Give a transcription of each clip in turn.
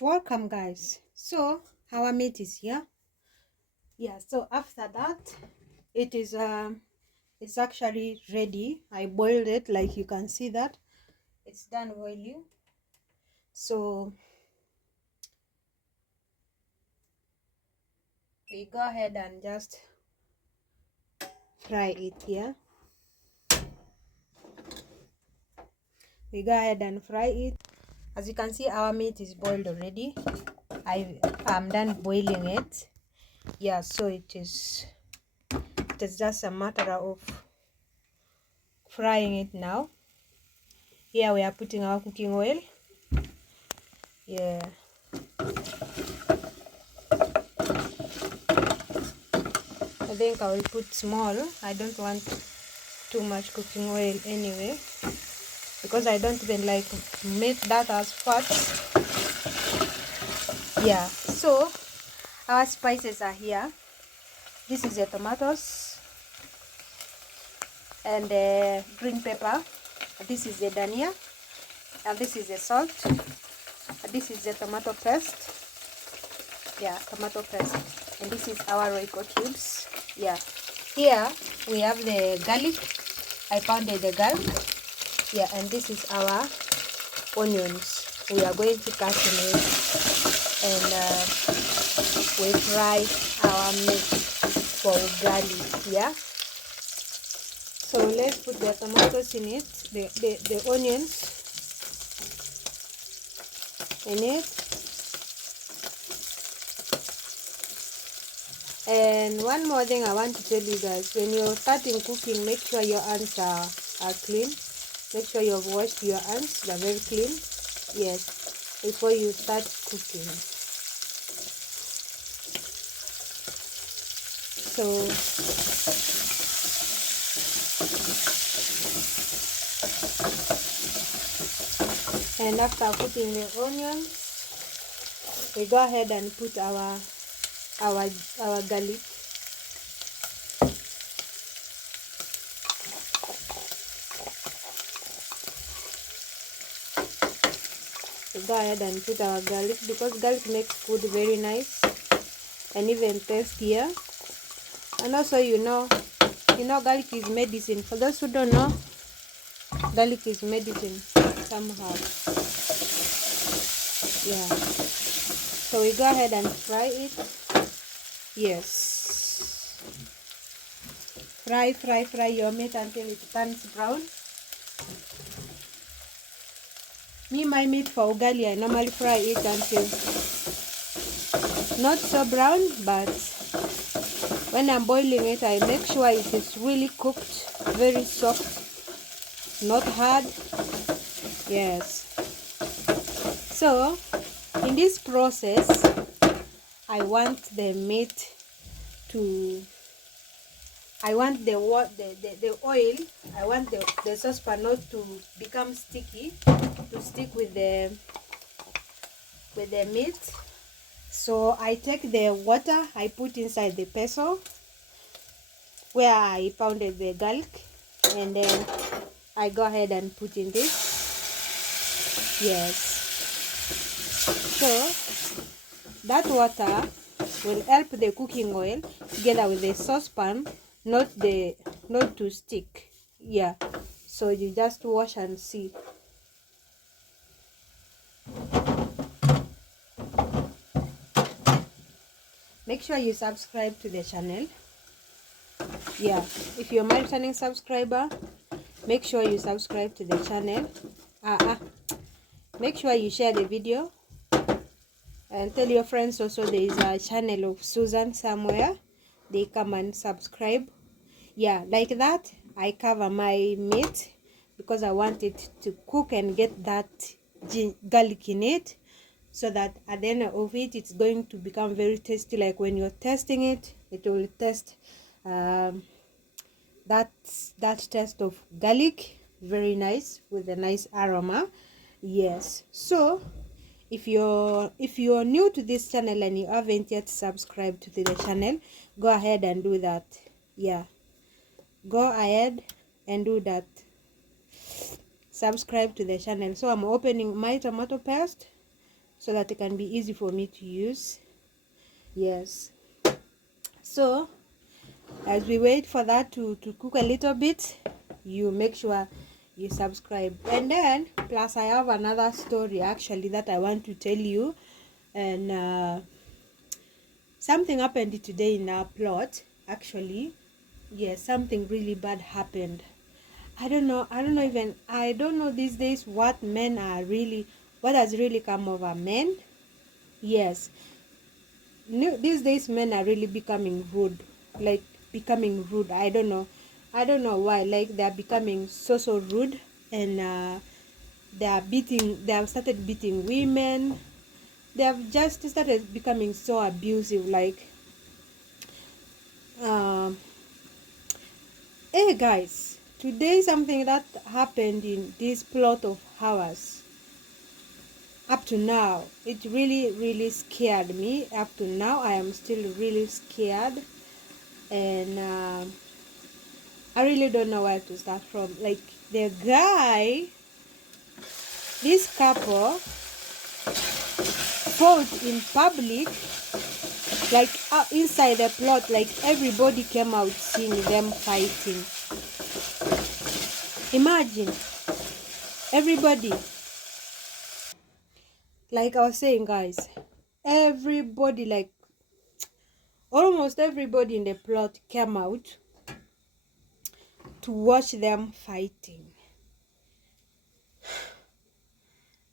Welcome, guys. So our meat is here. Yeah, so after that it's actually ready. I boiled it, like you can see that it's done boiling. So we go ahead and just fry it here. We go ahead and fry it. As you can see, our meat is boiled already. I'm done boiling it. Yeah, so it is just a matter of frying it now. Here we are putting our cooking oil. Yeah, I think I will put small. I don't want too much cooking oil anyway, because I don't even like meat that has fat. Yeah, so our spices are here. This is the tomatoes and the green pepper. This is the dhania, and this is the salt. This is the tomato paste. Yeah, tomato paste. And this is our Royco cubes. Yeah, here we have the garlic. I pounded the garlic. Yeah, and this is our onions. We are going to cut in it, and we fry our meat for ugali. Yeah, so let's put the tomatoes in it, the onions in it. And one more thing I want to tell you guys: when you're starting cooking, make sure your hands are clean. Make sure you've washed your hands, they're very clean. Yes, before you start cooking. So and after putting the onions, we go ahead and put our garlic. We go ahead and put our garlic, because garlic makes food very nice and even tastier. And also, you know garlic is medicine. For those who don't know, garlic is medicine somehow. Yeah, so we go ahead and fry it. Yes, fry your meat until it turns brown. My meat for ugali, I normally fry it until not so brown, but when I'm boiling it, I make sure it is really cooked, very soft, not hard. Yes, so in this process, I want the meat to, I want the oil, I want the saucepan not to become sticky, to stick with the meat. So I take the water, I put inside the pestle where I pounded the garlic, and then I go ahead and put in this. Yes, so that water will help the cooking oil together with the saucepan not to stick. Yeah, so you just wash and see. Make sure you subscribe to the channel. Yeah, if you're my returning subscriber, make sure you subscribe to the channel. Make sure you share the video and tell your friends also there is a channel of Susan somewhere. They come and subscribe. Yeah, like that I cover my meat because I want it to cook and get that garlic in it, so that at the end of it, it's going to become very tasty. Like when you're tasting it, it will taste that taste of garlic, very nice, with a nice aroma. Yes, so if you're new to this channel and you haven't yet subscribed to the channel, go ahead and do that. Yeah, go ahead and do that. Subscribe to the channel. So I'm opening my tomato paste, so that it can be easy for me to use. Yes, so as we wait for that to cook a little bit, you make sure you subscribe. And then plus I have another story actually that I want to tell you. And something happened today in our plot actually. Yes, something really bad happened. I don't know these days what has really come over men. Yes, these days men are really becoming rude, like becoming rude. I don't know why, like they are becoming so rude. And they have started beating women. They have just started becoming so abusive, like um hey guys, today something that happened in this plot of ours. Up to now, it really scared me. Up to now, I am still really scared. And I really don't know where to start from. Like the guy, this couple fought in public, like inside the plot, like everybody came out seeing them fighting. Imagine, everybody, like I was saying guys, everybody, like almost everybody in the plot came out to watch them fighting.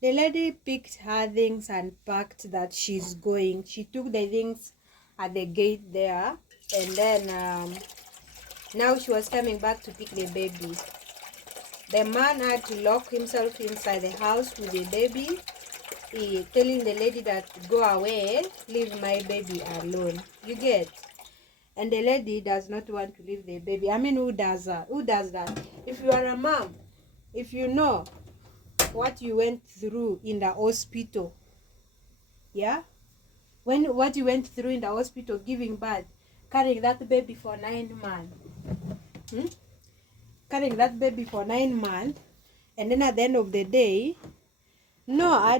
The lady picked her things and packed that she's going. She took the things at the gate there, and then now she was coming back to pick the baby. The man had to lock himself inside the house with the baby, telling the lady that go away, leave my baby alone. You get? And the lady does not want to leave the baby. I mean, who does that? Who does that? If you are a mom, if you know what you went through in the hospital, yeah, what you went through in the hospital giving birth, carrying that baby for 9 months, carrying that baby for 9 months, and then at the end of the day, no, I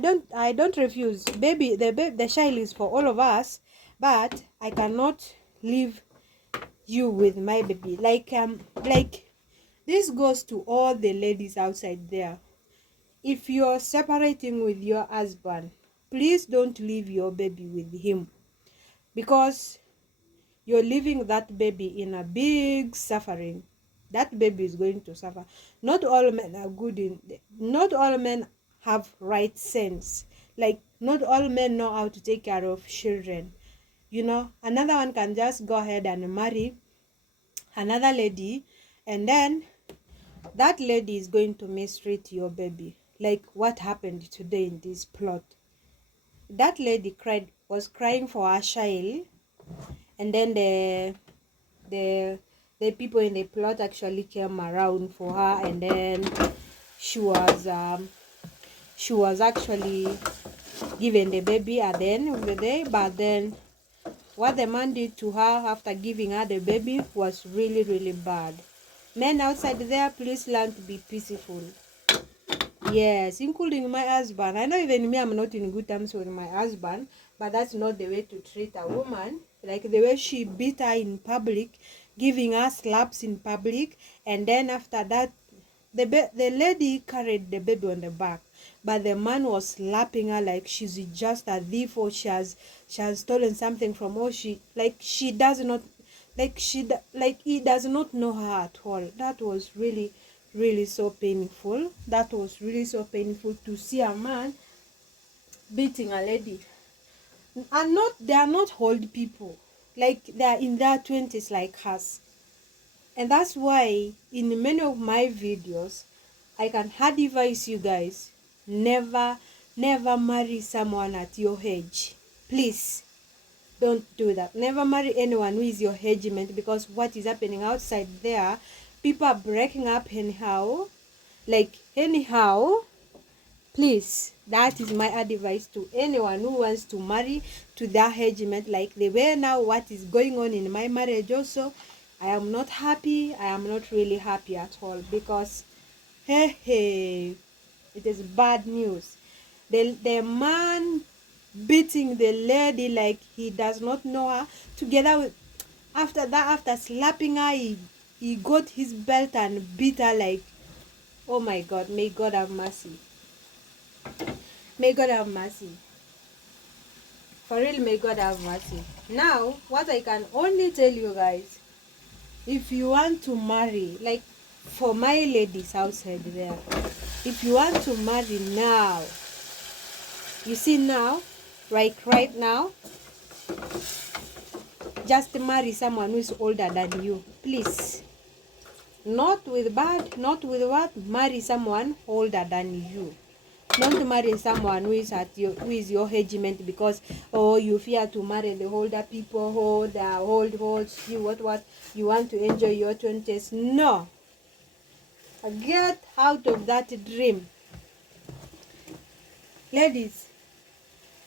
don't refuse. The child is for all of us, but I cannot leave you with my baby. Like this goes to all the ladies outside there. If you're separating with your husband, please don't leave your baby with him, because you're leaving that baby in a big suffering. That baby is going to suffer. Not all men are good in, not all men have right sense. Like not all men know how to take care of children. You know, another one can just go ahead and marry another lady, and then that lady is going to mistreat your baby, like what happened today in this plot. That lady was crying for her child, and then the the people in the plot actually came around for her, and then she was actually given the baby at the end of the day. But then what the man did to her after giving her the baby was really bad. Men outside there, please learn to be peaceful. Yes, including my husband. I know even me, I'm not in good terms with my husband, but that's not the way to treat a woman. Like the way she beat her in public, giving her slaps in public, and then after that, the lady carried the baby on the back, but the man was slapping her like she's just a thief, or she has stolen something from her. She does not, like he does not know her at all. That was really so painful. That was really so painful to see a man beating a lady. And not they are not old people, like they are in their 20s like us. And that's why in many of my videos I can advise you guys, never marry someone at your age. Please don't do that. Never marry anyone who is your age mate, because what is happening outside there, people are breaking up anyhow. Like anyhow. Please, that is my advice to anyone who wants to marry to their age mate. Like the way now what is going on in my marriage also, I am not happy. I am not really happy at all, because hey, it is bad news. The man beating the lady like he does not know her. Together with, after that, after slapping her, he got his belt and beat her like, oh my God, may God have mercy. May God have mercy. For real, may God have mercy. Now, what I can only tell you guys, if you want to marry, like for my ladies outside there, if you want to marry now, you see now, right now, just marry someone who is older than you, please. Not with bad, not with what, marry someone older than you. Don't marry someone who is who is your regiment because you fear to marry the older people, they are old, you what you want to enjoy your 20s. No, get out of that dream. Ladies,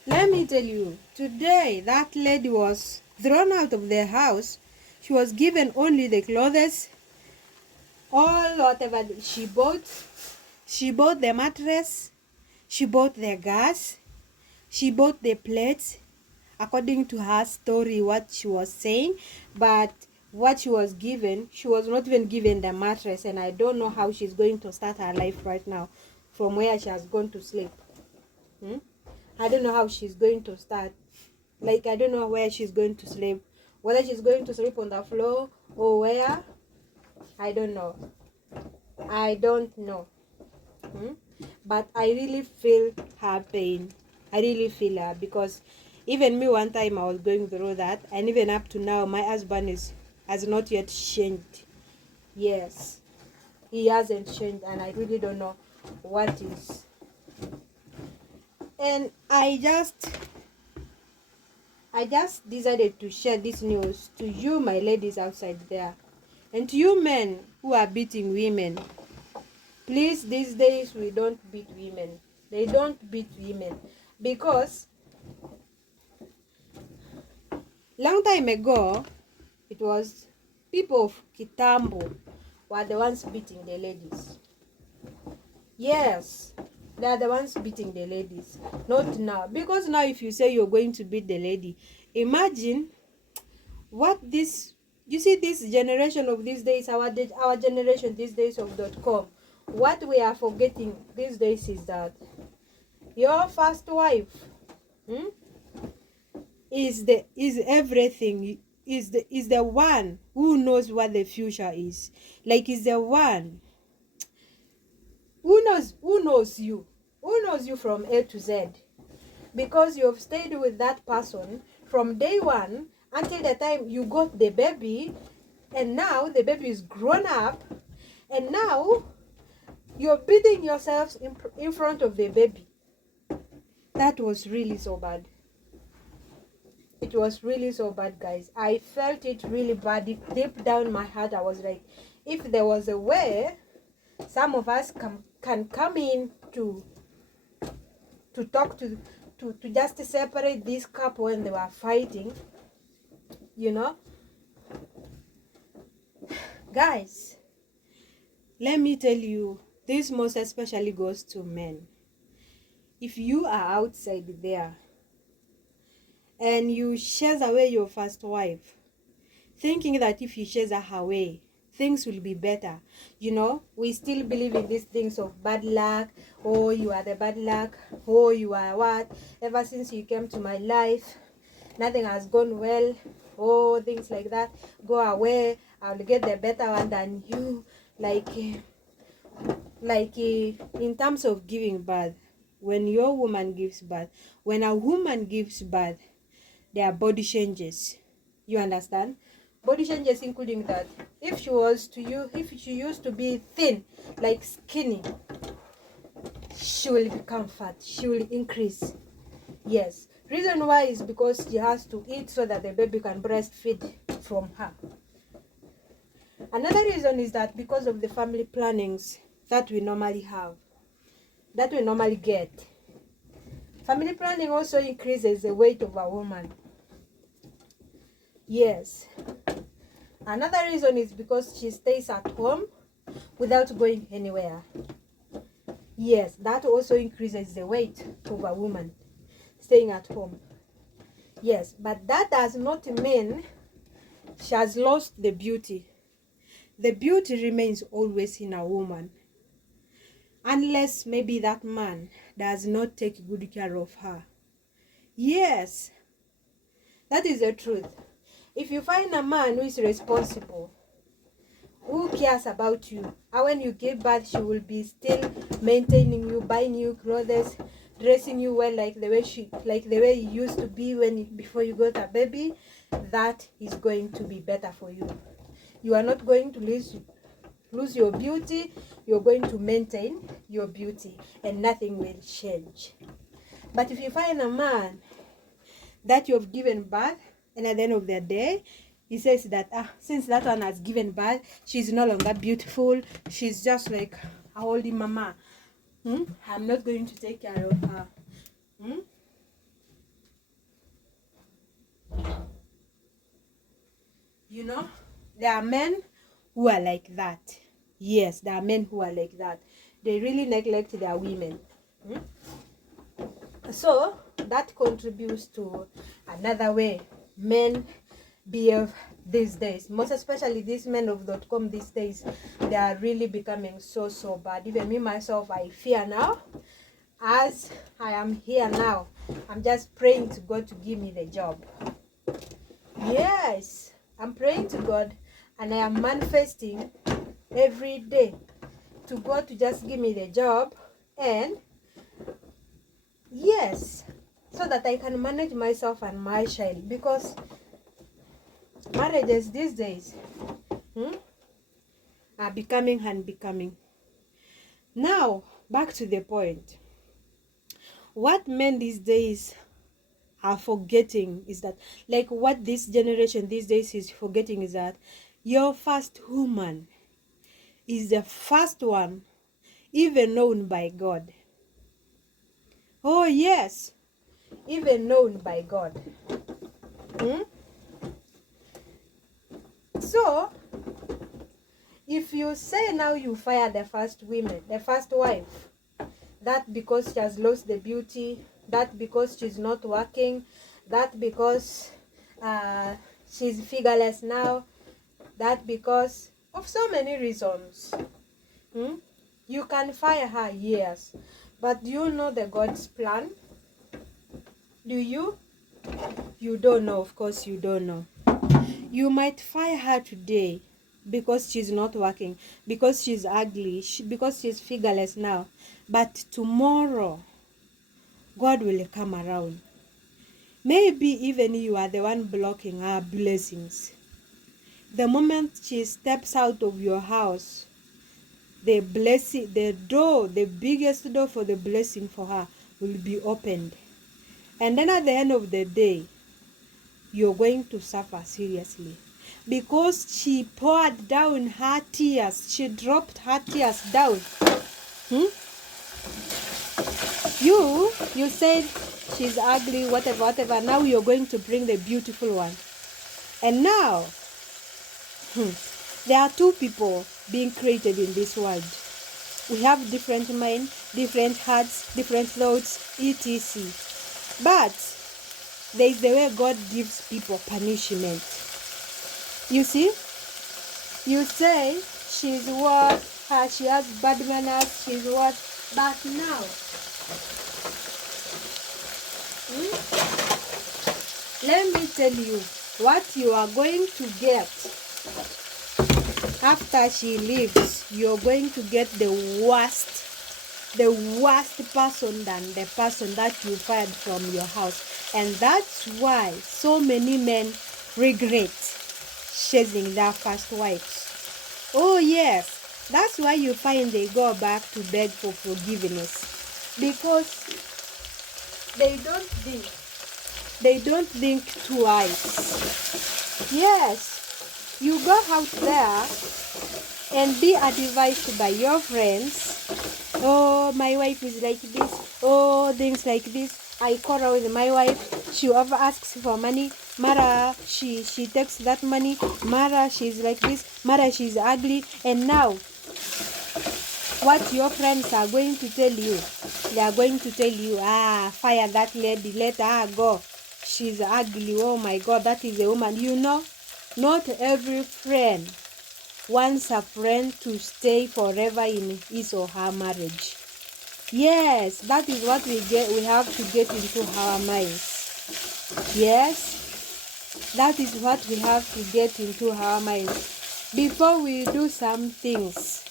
let me tell you, today that lady was thrown out of the house. She was given only the clothes, all whatever she bought. She bought the mattress, she bought the gas, she bought the plates, according to her story, what she was saying. But what she was given, she was not even given the mattress, and I don't know how she's going to start her life right now from where she has gone to sleep. I don't know how she's going to start. Like, I don't know where she's going to sleep, whether she's going to sleep on the floor or where. I don't know. But I really feel her pain. I really feel her, because even me, one time I was going through that, and even up to now my husband has not yet changed. Yes, he hasn't changed, and I really don't know what is. And I just decided to share this news to you, my ladies outside there, and to you men who are beating women. Please, these days we don't beat women. They don't beat women, because long time ago, it was people of Kitambo were the ones beating the ladies. Yes, they are the ones beating the ladies, not now. Because now if you say you're going to beat the lady, imagine what this, you see, this generation of these days, our generation these days of .com, what we are forgetting these days is that your first wife is everything, is the one who knows what the future is. Like, is the one who knows you from A to Z, because you've stayed with that person from day one until the time you got the baby, and now the baby is grown up, and now you're beating yourselves in front of the baby. That was really so bad. It was really so bad, guys. I felt it really bad. Deep down my heart, I was like, if there was a way some of us can come in to talk to just separate this couple when they were fighting, guys, let me tell you, this most especially goes to men. If you are outside there and you chase away your first wife, thinking that if you chase her away, things will be better. We still believe in these things of bad luck. Oh, you are the bad luck. Oh, you are what? Ever since you came to my life, nothing has gone well. Oh, things like that. Go away. I'll get the better one than you. Like in terms of giving birth, when your woman gives birth, when a woman gives birth, their body changes. You understand? Body changes, including that if she used to be thin, like skinny, she will become fat. She will increase. Yes. Reason why is because she has to eat so that the baby can breastfeed from her. Another reason is that because of the family plannings that we normally have, that we normally get. Family planning also increases the weight of a woman. Yes. Another reason is because she stays at home without going anywhere. Yes, that also increases the weight of a woman. staying at home. Yes, but that does not mean she has lost the beauty. The beauty remains always in a woman. Unless maybe that man does not take good care of her. Yes, that is the truth. If you find a man who is responsible, who cares about you, and when you give birth, she will be still maintaining you, buying you clothes, dressing you well like the way you used to be before you got a baby, that is going to be better for you. You are not going to lose your beauty. You're going to maintain your beauty, and nothing will change. But if you find a man that you have given birth, and at the end of the day, he says that since that one has given birth, she's no longer beautiful. She's just like a old mama. I'm not going to take care of her. You know, there are men who are like that. Yes, there are men who are like that. They really neglect their women. So that contributes to another way men behave these days. Most especially these men of .com these days. They are really becoming so bad. Even me myself, I fear now. As I am here now, I'm just praying to God to give me the job. Yes, I'm praying to God, and I am manifesting every day to God to just give me the job, and yes, so that I can manage myself and my child, because marriages these days are becoming unbecoming. Now, back to the point. What men these days are forgetting is that, like what this generation these days is forgetting, is that your first woman is the first one even known by God. Oh yes, even known by God. So if you say now you fire the first wife, that because she has lost the beauty, that because she's not working, that because she's figureless now, that because of so many reasons, you can fire her, yes, but do you know the God's plan? Do you? You don't know. Of course you don't know. You might fire her today because she's not working, because she's ugly, because she's figureless now. But tomorrow, God will come around. Maybe even you are the one blocking her blessings. The moment she steps out of your house, the blessing, the biggest door for the blessing for her will be opened. And then at the end of the day, you're going to suffer seriously. Because she poured down her tears. She dropped her tears down. You said she's ugly, whatever. Now you're going to bring the beautiful one. And now, there are two people being created in this world. We have different minds, different hearts, different thoughts, etc. But there is the way God gives people punishment. You see? You say she's what? She has bad manners, she's what? But now, let me tell you what you are going to get after she leaves. You're going to get the worst person than the person that you fired from your house. And that's why so many men regret chasing their first wives. Oh yes, that's why you find they go back to beg for forgiveness, because they don't think twice. Yes, you go out there and be advised by your friends. Oh, my wife is like this. Oh, things like this. I quarrel with my wife. She ever asks for money. Mara, she takes that money. Mara, she's like this. Mara, she's ugly. And now, what your friends are going to tell you They are going to tell you, fire that lady, let her go. She's ugly. Oh my God, that is a woman. You know, not every friend wants a friend to stay forever in his or her marriage. Yes, that is what we have to get into our minds. Yes, that is what we have to get into our minds. Before we do some things,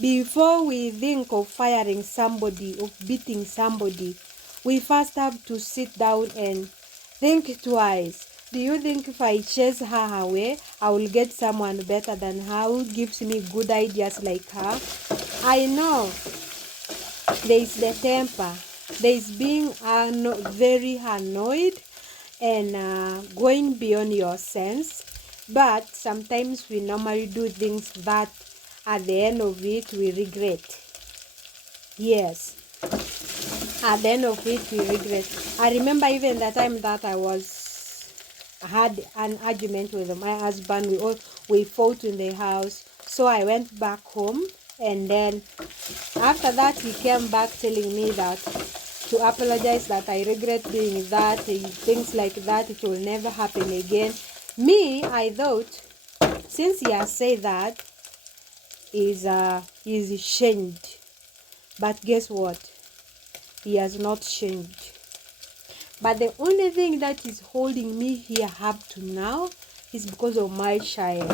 before we think of firing somebody, of beating somebody, we first have to sit down and think twice. Do you think if I chase her away, I will get someone better than her who gives me good ideas like her? I know there is the temper, there is being very annoyed and going beyond your sense, but sometimes we normally do things that at the end of it we regret. Yes, at the end of it we regret. I remember even the time that I had an argument with my husband. We fought in the house, so I went back home, and then after that he came back telling me that to apologize, that I regret doing that, things like that, it will never happen again. Me, I thought, since he has said that, he's changed. But guess what? He has not changed. But the only thing that is holding me here up to now is because of my child.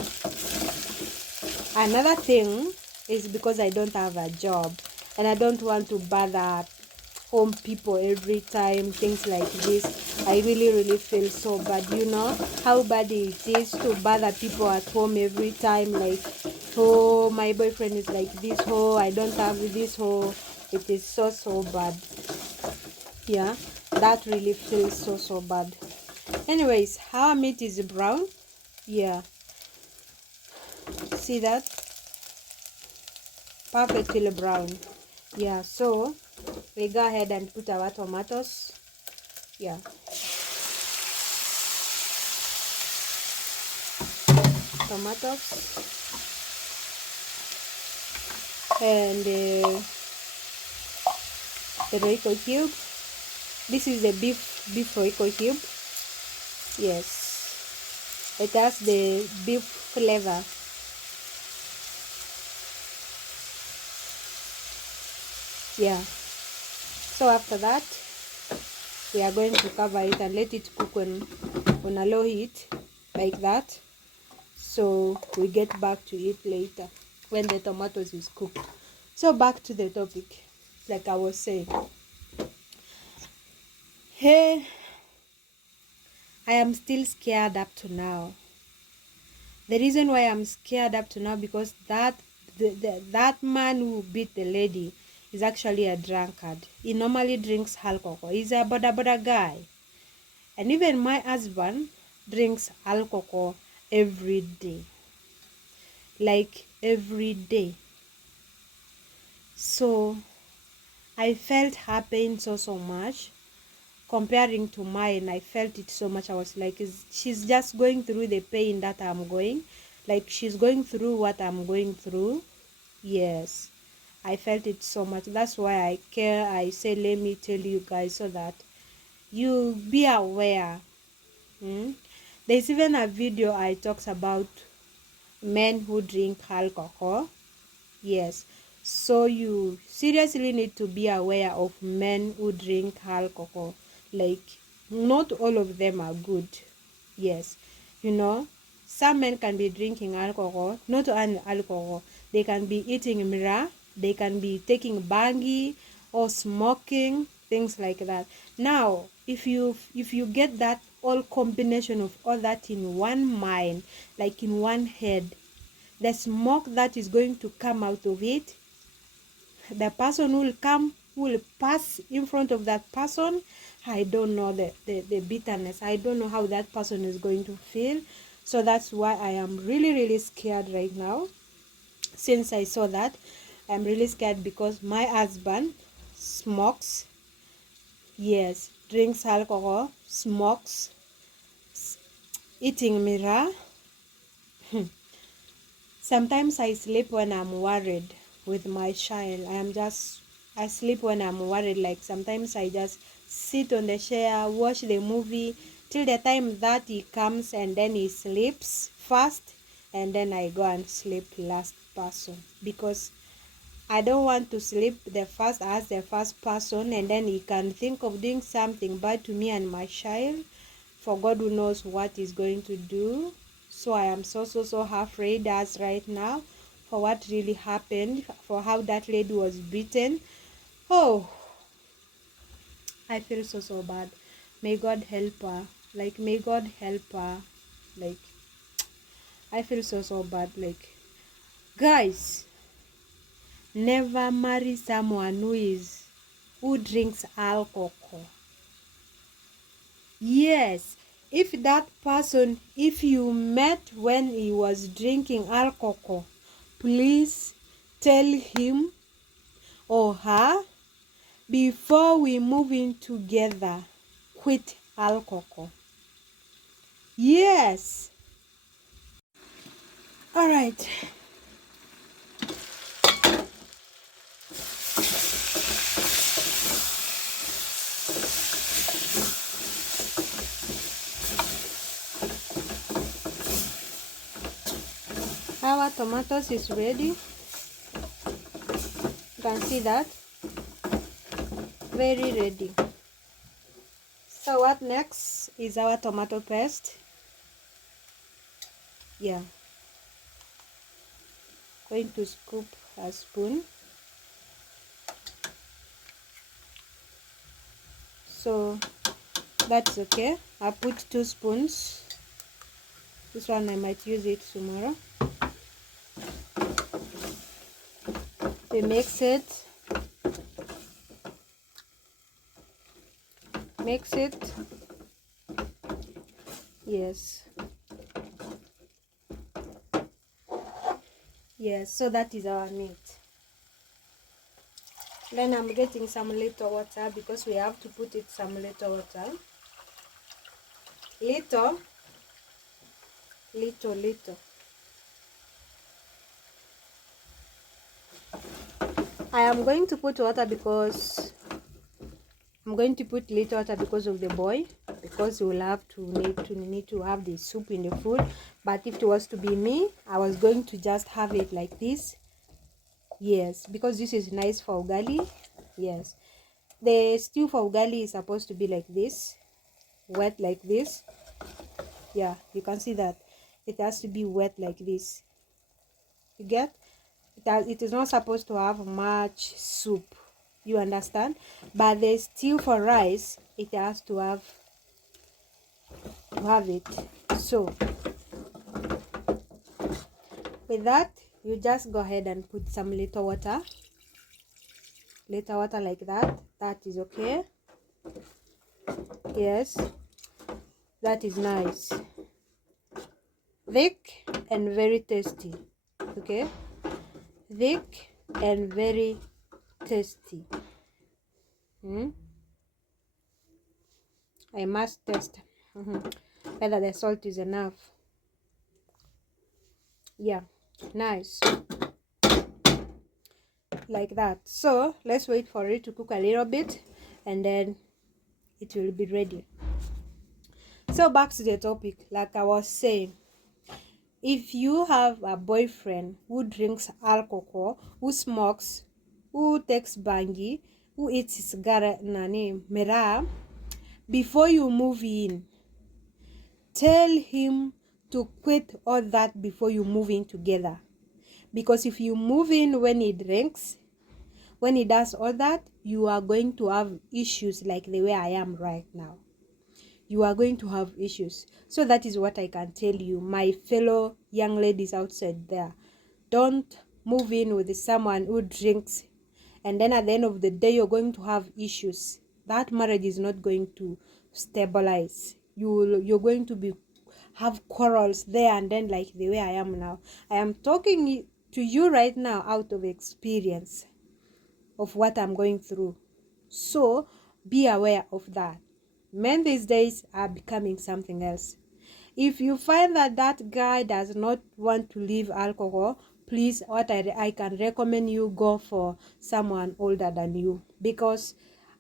Another thing is because I don't have a job and I don't want to bother home people every time, things like this. I really feel so bad. You know how bad it is to bother people at home every time, like, oh, my boyfriend is like this, oh, I don't have this, oh. It is so bad. Yeah, that really feels so bad. Anyways, our meat is brown. Yeah, see that? Perfectly brown. Yeah, so we go ahead and put our tomatoes. Yeah, tomatoes and the Royco cube. This is the beef Royco cube. Yes, it has the beef flavor. Yeah, so after that we are going to cover it and let it cook on a low heat like that, so we get back to it later when the tomatoes is cooked. So back to the topic, like I was saying. Hey, I am still scared up to now. The reason why I'm scared up to now, because that man who beat the lady is actually a drunkard. He normally drinks alcohol. He's a boda guy. And even my husband drinks alcohol every day. Like every day. So I felt her pain so much. Comparing to mine, I felt it so much. I was like, she's just going through the pain that I'm going. Like she's going through what I'm going through. Yes, I felt it so much. That's why I care. I say, let me tell you guys so that you be aware. There's even a video I talks about men who drink alcohol. Yes, so you seriously need to be aware of men who drink alcohol. Like, not all of them are good. Yes, you know, some men can be drinking alcohol, not only alcohol. They can be eating mirror, they can be taking bangi or smoking, things like that. Now, if you get that all combination of all that in one mind, like in one head, the smoke that is going to come out of it, the person will pass in front of that person. I don't know the bitterness. I don't know how that person is going to feel. So that's why I am really scared right now. Since I saw that, I'm really scared because my husband smokes. Yes, drinks alcohol, smokes, eating mirror. Sometimes I sleep when I'm worried with my child. I am just I sleep when I'm worried. Like sometimes I just sit on the chair, watch the movie till the time that he comes, and then he sleeps first, and then I go and sleep last person, because I don't want to sleep the first person, and then he can think of doing something bad to me and my child. For God who knows what he's going to do. So I am so afraid as right now for what really happened, for how that lady was beaten. Oh, I feel so bad. May God help her. Like, may God help her. Like, I feel so bad. Like, guys, never marry someone who drinks alcohol. Yes, if that person, if you met when he was drinking alcohol, please tell him or her before we move in together, quit alcohol. Yes. All right. Our tomatoes is ready. You can see that. Very ready. So what next is our tomato paste. Yeah. Going to scoop a spoon. So that's okay. I put 2 spoons. This one I might use it tomorrow. We mix it. Mix it. Yes. Yes, so that is our meat. Then I'm getting some little water because we have to put it some little water. Little. I am going to put water because I'm going to put little water because of the boy, because we will have to need to have the soup in the food. But if it was to be me, I was going to just have it like this. Yes, because this is nice for ugali. Yes, the stew for ugali is supposed to be like this, wet like this. Yeah, you can see that it has to be wet like this. You get it is not supposed to have much soup, you understand? But the stew for rice, it has to have it. So with that, you just go ahead and put some little water like that. That is okay. Yes, that is nice, thick and very tasty. Okay, thick and very tasty. I must test whether the salt is enough. Yeah, nice, like that. So let's wait for it to cook a little bit, and then it will be ready. So back to the topic. Like I was saying, if you have a boyfriend who drinks alcohol, who smokes, who takes bangi, who eats cigarette mera, before you move in, tell him to quit all that before you move in together. Because if you move in when he drinks, when he does all that, you are going to have issues like the way I am right now. You are going to have issues. So that is what I can tell you, my fellow young ladies outside there. Don't move in with someone who drinks, and then at the end of the day you're going to have issues. That marriage is not going to stabilize. You're going to have quarrels there and then, like the way I am now. I am talking to you right now out of experience of what I'm going through. So be aware of that. Men these days are becoming something else. If you find that that guy does not want to leave alcohol, please, what I can recommend you, go for someone older than you, because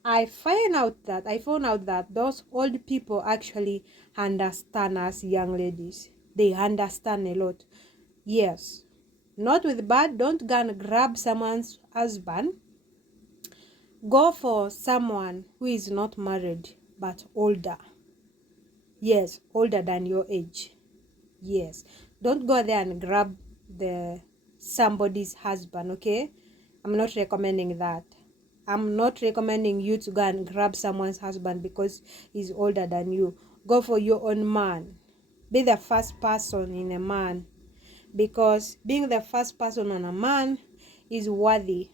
I found out that those old people actually understand us young ladies. They understand a lot. Yes. Not with bad, don't go and grab someone's husband. Go for someone who is not married but older. Yes, older than your age. Yes. Don't go there and grab the somebody's husband, okay? I'm not recommending that. I'm not recommending you to go and grab someone's husband because he's older than you. Go for your own man. Be the first person in a man, because being the first person on a man is worthy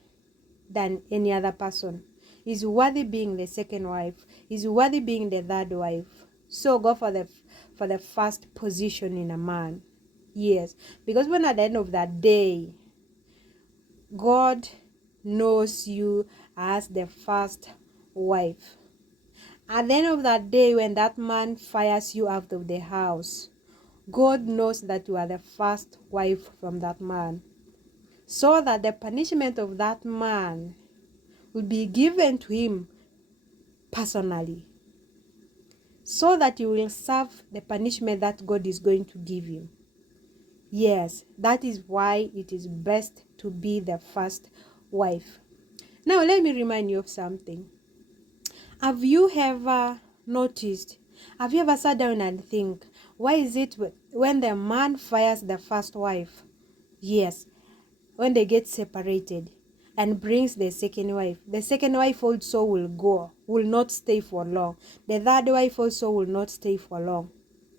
than any other person. Is worthy being the second wife. Is worthy being the third wife. So go for the first position in a man. Yes, because when at the end of that day, God knows you as the first wife. At the end of that day, when that man fires you out of the house, God knows that you are the first wife from that man, so that the punishment of that man will be given to him personally, so that you will serve the punishment that God is going to give you. Yes, that is why it is best to be the first wife. Now, let me remind you of something. Have you ever noticed, have you ever sat down and think, why is it when the man fires the first wife? Yes, when they get separated and brings the second wife also will go, will not stay for long. The third wife also will not stay for long.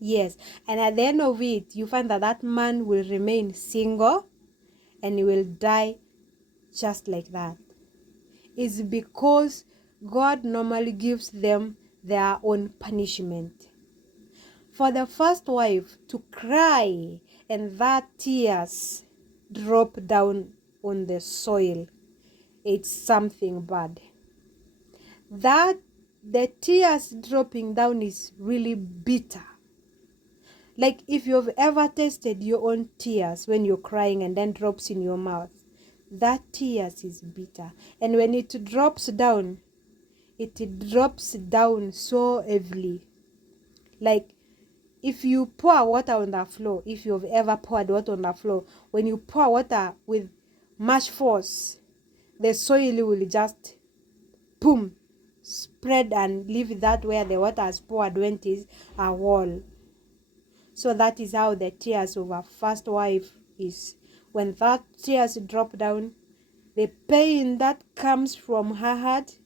Yes, and at the end of it, you find that that man will remain single and he will die just like that. It's because God normally gives them their own punishment. For the first wife to cry and that tears drop down on the soil, it's something bad. That the tears dropping down is really bitter. Like if you've ever tasted your own tears when you're crying and then drops in your mouth, that tears is bitter. And when it drops down so heavily. Like if you pour water on the floor, if you've ever poured water on the floor, when you pour water with much force, the soil will just boom, spread and leave that where the water has poured went is a wall. So that is how the tears of a first wife is. When that tears drop down, the pain that comes from her heart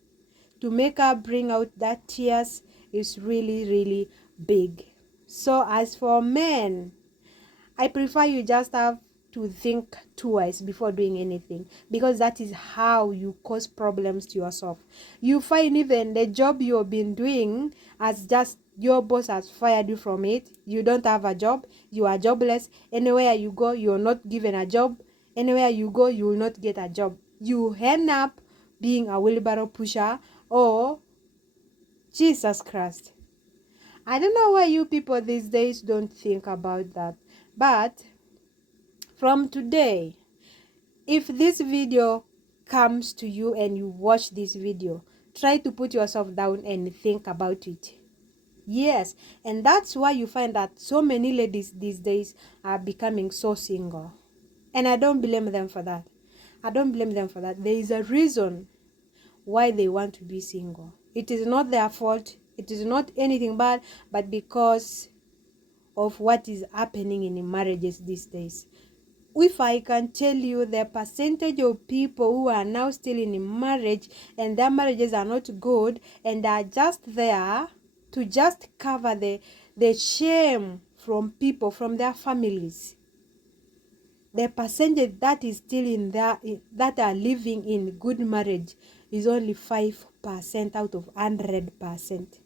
to make her bring out that tears is really, really big. So as for men, I prefer you just have to think twice before doing anything, because that is how you cause problems to yourself. You find even the job you've been doing as just your boss has fired you from it. You don't have a job. You are jobless. Anywhere you go, you're not given a job. Anywhere you go, you will not get a job. You end up being a wheelbarrow pusher or Jesus Christ. I don't know why you people these days don't think about that. But from today, if this video comes to you and you watch this video, try to put yourself down and think about it. Yes, and that's why you find that so many ladies these days are becoming so single. And I don't blame them for that. I don't blame them for that. There is a reason why they want to be single. It is not their fault. It is not anything bad, but because of what is happening in marriages these days. If I can tell you the percentage of people who are now still in marriage and their marriages are not good and are just there to just cover the shame from people, from their families. The percentage that is still in there, that are living in good marriage, is only 5% out of 100%.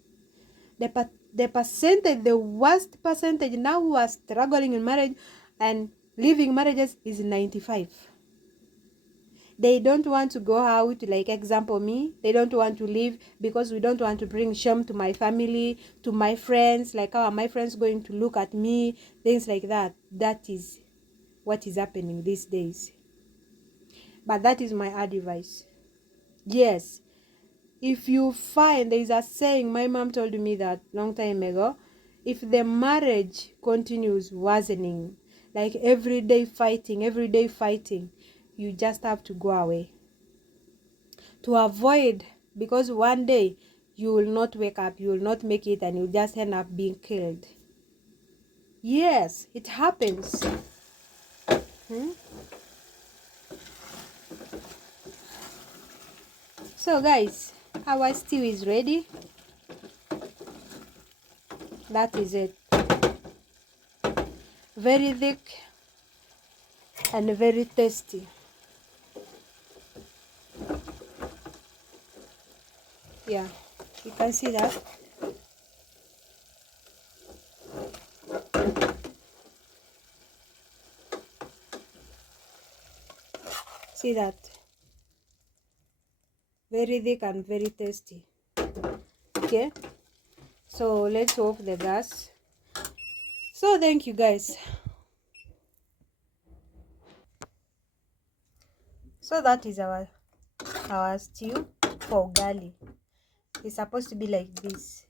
The percentage, the worst percentage now who are struggling in marriage and living marriages is 95. They don't want to go out, like example me. They don't want to live because we don't want to bring shame to my family, to my friends. Like how are my friends going to look at me? Things like that. That is what is happening these days. But that is my advice. Yes, if you find, there is a saying, my mom told me that long time ago, if the marriage continues worsening, like every day fighting, you just have to go away to avoid, because one day you will not wake up, you will not make it, and you'll just end up being killed. Yes, it happens. So guys, our stew is ready. That is it. Very thick and very tasty. Yeah, you can see that. See that? Very thick and very tasty. Okay, so let's off the gas. So thank you guys. So that is our stew for ugali. It's supposed to be like this,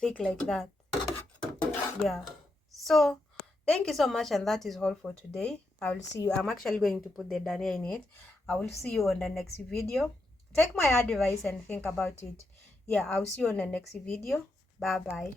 thick like that. Yeah, so thank you so much, and that is all for today. I will see you. I'm actually going to put the dania in it. I will see you on the next video. Take my advice and think about it. Yeah, I'll see you on the next video. Bye bye.